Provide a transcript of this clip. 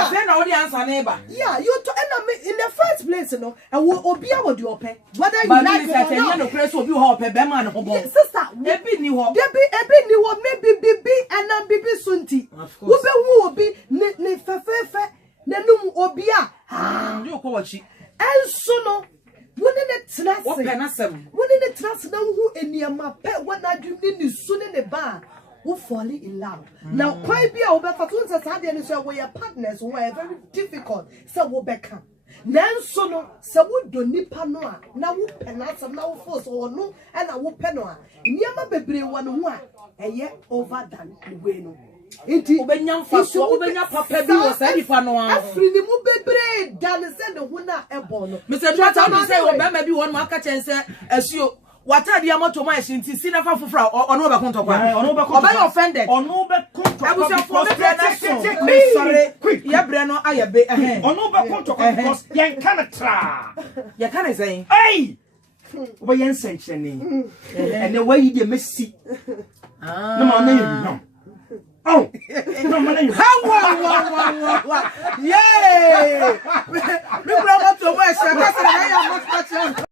I say na audience neighbor. Yeah, you to in the first place, no. And we obia what you open. Whether you like it or not. No place will be hope be man hobo. Sister, ebi ni ho. Ebi ni ho maybe bibi and then bibi sunti. Of course. Wo be ne fe ne num obia. You ko wachi. Enso no. Wouldn't it trust? What penasem? Wouldn't it trust now who in your map when I do need soon in the bar? Who falling in love. Now, quite be over for 2 Saturday, so we are partners who are very difficult. So we become. Nanso no, so we don't need panoa. Now we penance now force or no, and I will penoa. Nyama bebre one and yet over than the way no. Enti obenya mfaso obenya papa bi wo sa difa no an afri ni mu bebre dan se de huna ebo no Mr. Dr. me say obema bi won aka chen se asuo watade amato ma shinti si na fa fofra ono be konto kwa ono be konto oba offended ono be konto because sorry ya bre no ayabe ono be konto because yen kana tra ya kana say hey oba yen senchene and the way you dey messy no ma na you no. Oh, no, man, wow. Yay! Me brother to West, I am not